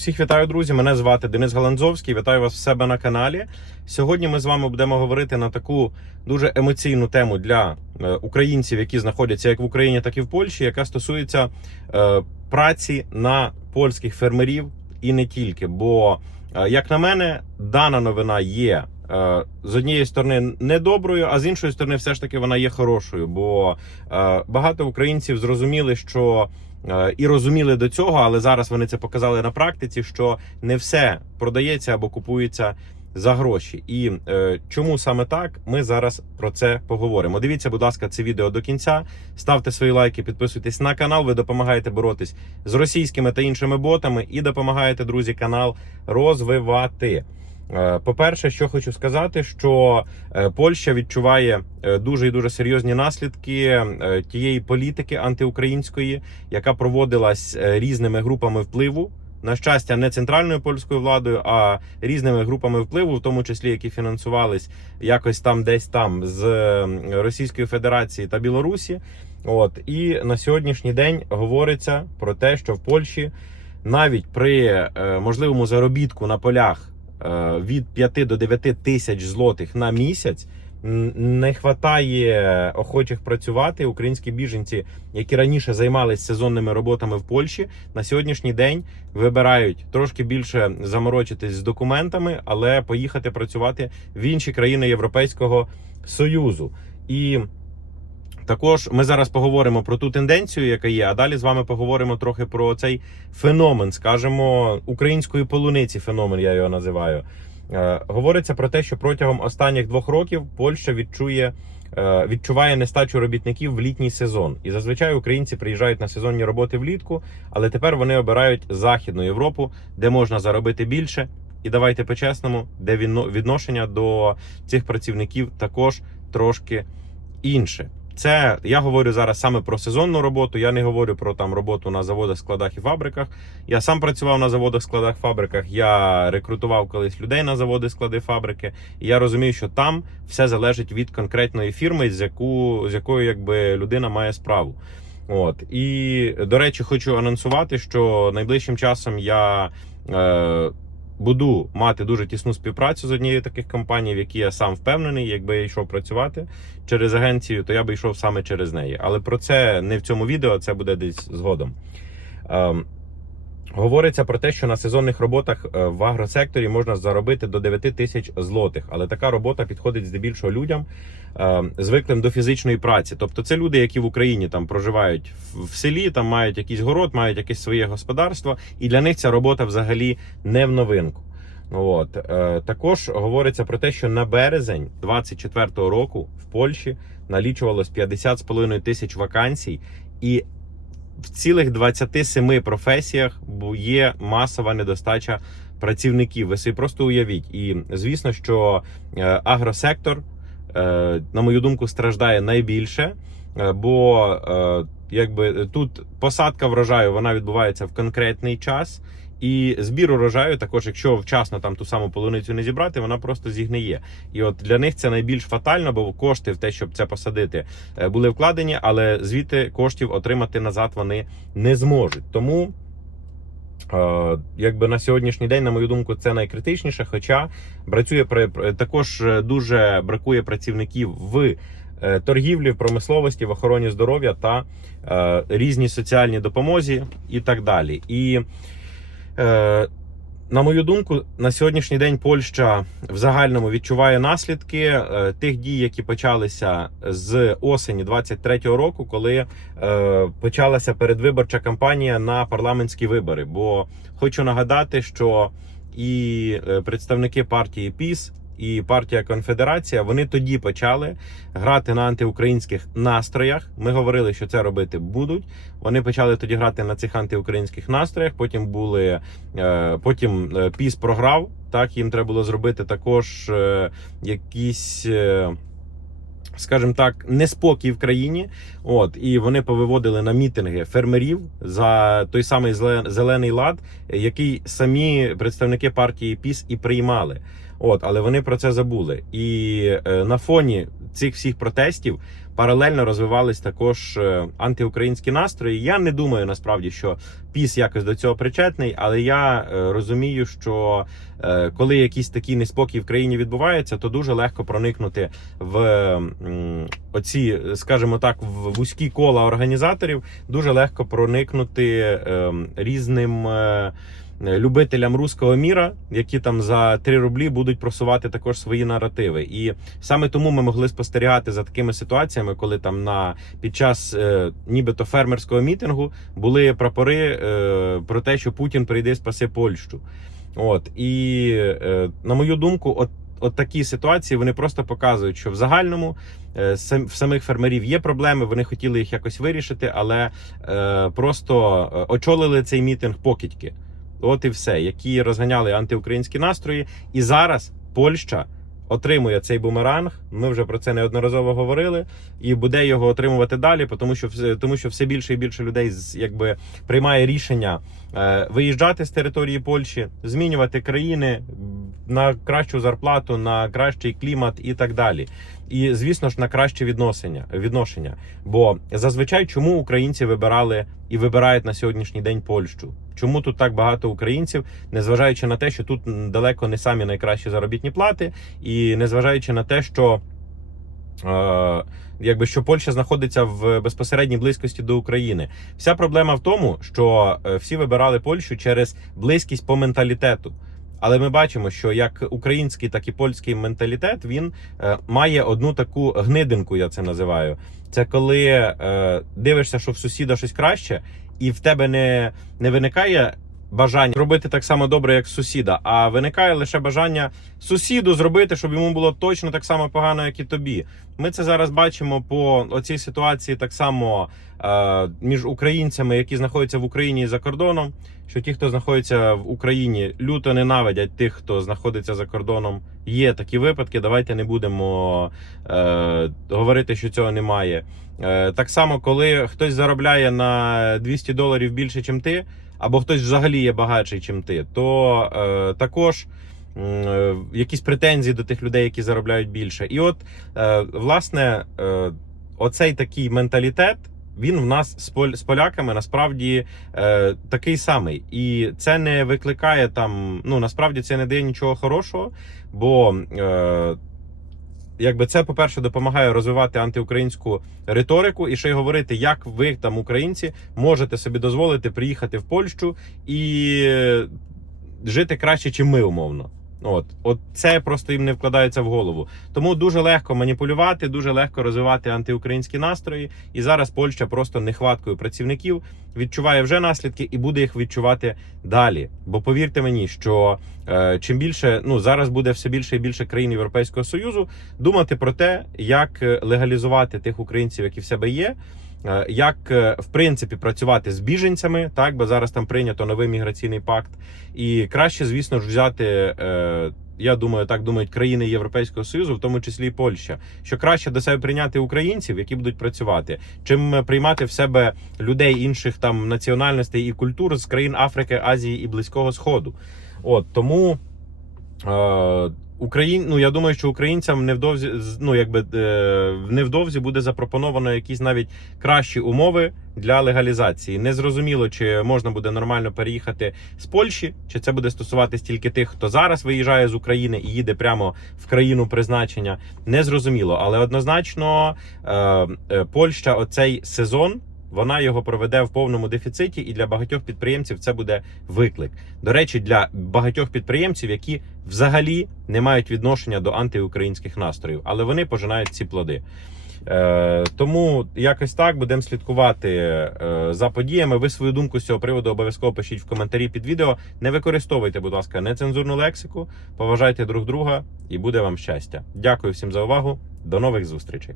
Всіх вітаю, друзі. Мене звати Денис Галанзовський. Вітаю вас в себе на каналі. Сьогодні ми з вами будемо говорити на таку дуже емоційну тему для е, українців, які знаходяться як в Україні, так і в Польщі, яка стосується е, праці на польських фермерів і не тільки. Бо, як на мене, дана новина є. е, З однієї сторони недоброю, а з іншої сторони, все ж таки вона є хорошою. Бо е, багато українців зрозуміли, що Е, і розуміли до цього, але зараз вони це показали на практиці, що не все продається або купується за гроші. І е, чому саме так, ми зараз про це поговоримо. Дивіться, будь ласка, це відео до кінця. Ставте свої лайки, підписуйтесь на канал. Ви допомагаєте боротись з російськими та іншими ботами і допомагаєте, друзі, канал розвивати. Е, По-перше, що хочу сказати, що е, Польща відчуває е, дуже і дуже серйозні наслідки тієї політики антиукраїнської, яка проводилась різними групами впливу. На щастя, не центральною польською владою, а різними групами впливу, в тому числі які фінансувались якось там, десь там з е, Російської Федерації та Білорусі. От і на сьогоднішній день говориться про те, що в Польщі навіть при е, можливому заробітку на полях е, від 5 до 9 тисяч злотих на місяць. Не вистачає охочих працювати. Українські біженці, які раніше займалися сезонними роботами в Польщі, на сьогоднішній день вибирають трошки більше заморочитись з документами, але поїхати працювати в інші країни Європейського Союзу. І також ми зараз поговоримо про ту тенденцію, яка є. А далі з вами поговоримо трохи про цей феномен, скажімо, української полуниці. Феномен я його називаю. Е, говориться про те, що протягом останніх двох років Польща відчує. е, Відчуває нестачу робітників в літній сезон, і зазвичай українці приїжджають на сезонні роботи влітку, але тепер вони обирають західну Європу, де можна заробити більше. І давайте по-чесному, де відно- відношення до цих працівників також трошки інше. Це я говорю зараз саме про сезонну роботу. Я не говорю про там роботу на заводах, складах і фабриках. Я сам працював на заводах, складах, фабриках. Я рекрутував колись людей на заводи, склади, фабрики. І я розумію, що там все залежить від конкретної фірми, з яку з якою якби людина має справу. От і до речі, хочу анонсувати, що найближчим часом я. Е, Буду мати дуже тісну співпрацю з однією таких компаній, в які я сам впевнений, якби я йшов працювати через агенцію, то я би йшов саме через неї. Але про це не в цьому відео, це буде десь згодом. Говориться про те, що на сезонних роботах е, в агросекторі можна заробити до 9 тисяч злотих, але така робота підходить здебільшого людям, е, звиклим до фізичної праці. Тобто, це люди, які в Україні там проживають в селі, там мають якийсь город, мають якесь своє господарство, і для них ця робота взагалі не в новинку. От е, також говориться про те, що на березень 24-го року в Польщі налічувалось 50,5 тисяч вакансій, і в цілих 27 професіях є масова недостача працівників. Ви собі просто уявіть. І звісно, що е, агросектор, е, на мою думку, страждає найбільше, е, бо якби тут посадка врожаю вона відбувається в конкретний час. І збір урожаю, також, якщо вчасно там ту саму полуницю не зібрати, вона просто зігниє. І от для них це найбільш фатально, бо кошти в те, щоб це посадити, е, були вкладені, але звідти коштів отримати назад вони не зможуть. Тому. е, Якби на сьогоднішній день, на мою думку, це найкритичніше. Хоча працює також е, дуже бракує працівників в торгівлі, в промисловості, в охороні здоров'я та різній соціальній допомозі і так далі. І на мою думку, на сьогоднішній день Польща в загальному відчуває наслідки е, тих дій, які почалися з осені 23-го року, коли е, почалася передвиборча кампанія на парламентські вибори. Бо хочу нагадати, що і е, представники партії ПІС. І партія Конфедерація вони тоді почали грати на антиукраїнських настроях. Ми говорили, що це робити будуть. Вони почали тоді грати на цих антиукраїнських настроях. Потім були Е, Потім е, піс програв. Так, їм треба було зробити також е, якісь. Скажімо так, неспокій в країні, от і вони повиводили на мітинги фермерів за той самий зеле- зелений лад, який самі представники партії ПІС і приймали. От, але вони про це забули. І е, на фоні цих всіх протестів паралельно розвивались також е, антиукраїнські настрої. Я не думаю насправді, що піс якось до цього причетний, але я е, розумію, що коли якийсь такий неспокій в країні відбувається, то дуже легко проникнути в оці, скажімо так, в вузькі кола організаторів. Дуже легко проникнути е, різним. Е, Любителям руського міра, які там за 3 рублі будуть просувати також свої наративи, і саме тому ми могли спостерігати за такими ситуаціями, коли там на під час е, нібито фермерського мітингу були прапори е, про те, що Путін прийде спасе Польщу. От і е, на мою думку, от. От такі ситуації вони просто показують, що в загальному е, в самих фермерів є проблеми. Вони хотіли їх якось вирішити, але е, просто очолили цей мітинг покидьки. От і все, які розганяли антиукраїнські настрої. І зараз Польща отримує цей бумеранг. Ми вже про це неодноразово говорили, і буде його отримувати далі, тому що тому що все більше і більше людей якби приймає рішення е, виїжджати з території Польщі, змінювати країни на кращу зарплату, на кращий клімат і так далі. І звісно ж на краще відношення. відношення. Бо зазвичай чому українці вибирали і вибирають на сьогоднішній день Польщу? Чому тут так багато українців, незважаючи на те, що тут далеко не самі найкращі заробітні плати, і незважаючи на те, що е, якби що Польща знаходиться в безпосередній близькості до України. Вся проблема в тому, що е, всі вибирали Польщу через близькість по менталітету. Але ми бачимо, що як український, так і польський менталітет він е, має одну таку гнидинку, я це називаю. Це коли е, дивишся, що в сусіда щось краще, і в тебе не, не виникає бажання робити так само добре, як сусіда, а виникає лише бажання сусіду зробити, щоб йому було точно так само погано, як і тобі. Ми це зараз бачимо по оцій ситуації так само е, між українцями, які знаходяться в Україні і за кордоном. Що ті, хто знаходиться в Україні, люто ненавидять тих, хто знаходиться за кордоном. Є такі випадки. Давайте не будемо е, говорити, що цього немає. Е, так само, коли хтось заробляє на 200 доларів більше, ніж ти, або хтось взагалі є багатший, ніж ти, то е, також е, якісь претензії до тих людей, які заробляють більше. І от, е, власне, е, оцей такий менталітет. Він в нас з поляками насправді такий самий, і це не викликає там. Ну насправді це не дає нічого хорошого, бо якби це, по-перше, допомагає розвивати антиукраїнську риторику і ще й говорити, як ви там, українці, можете собі дозволити приїхати в Польщу і жити краще, чим ми, умовно. От, от це просто їм не вкладається в голову. Тому дуже легко маніпулювати, дуже легко розвивати антиукраїнські настрої. І зараз Польща просто нехваткою працівників відчуває вже наслідки і буде їх відчувати далі. Бо повірте мені, що е, чим більше ну зараз буде все більше і більше країн Європейського союзу думати про те, як е, легалізувати тих українців, які в себе є. Е, Як е, в принципі працювати з біженцями, так бо зараз там прийнято новий міграційний пакт, і краще, звісно ж, взяти. е, Я думаю, так думають країни Європейського союзу, в тому числі і Польща, що краще до себе прийняти українців, які будуть працювати, чим приймати в себе людей інших там національностей і культур з країн Африки, Азії і Близького Сходу. От тому. Е, Україн, ну я думаю, що українцям невдовзі ну якби е, невдовзі буде запропоновано якісь навіть кращі умови для легалізації. Незрозуміло, чи можна буде нормально переїхати з Польщі, чи це буде стосуватись тільки тих, хто зараз виїжджає з України і їде прямо в країну призначення. Незрозуміло, але однозначно е, е, Польща оцей сезон. Вона його проведе в повному дефіциті, і для багатьох підприємців це буде виклик. До речі, для багатьох підприємців, які взагалі не мають відношення до антиукраїнських настроїв, але вони пожинають ці плоди. Е, тому якось так будемо слідкувати е, за подіями. Ви свою думку з цього приводу обов'язково пишіть в коментарі під відео. Не використовуйте, будь ласка, нецензурну лексику, поважайте друг друга і буде вам щастя. Дякую всім за увагу. До нових зустрічей.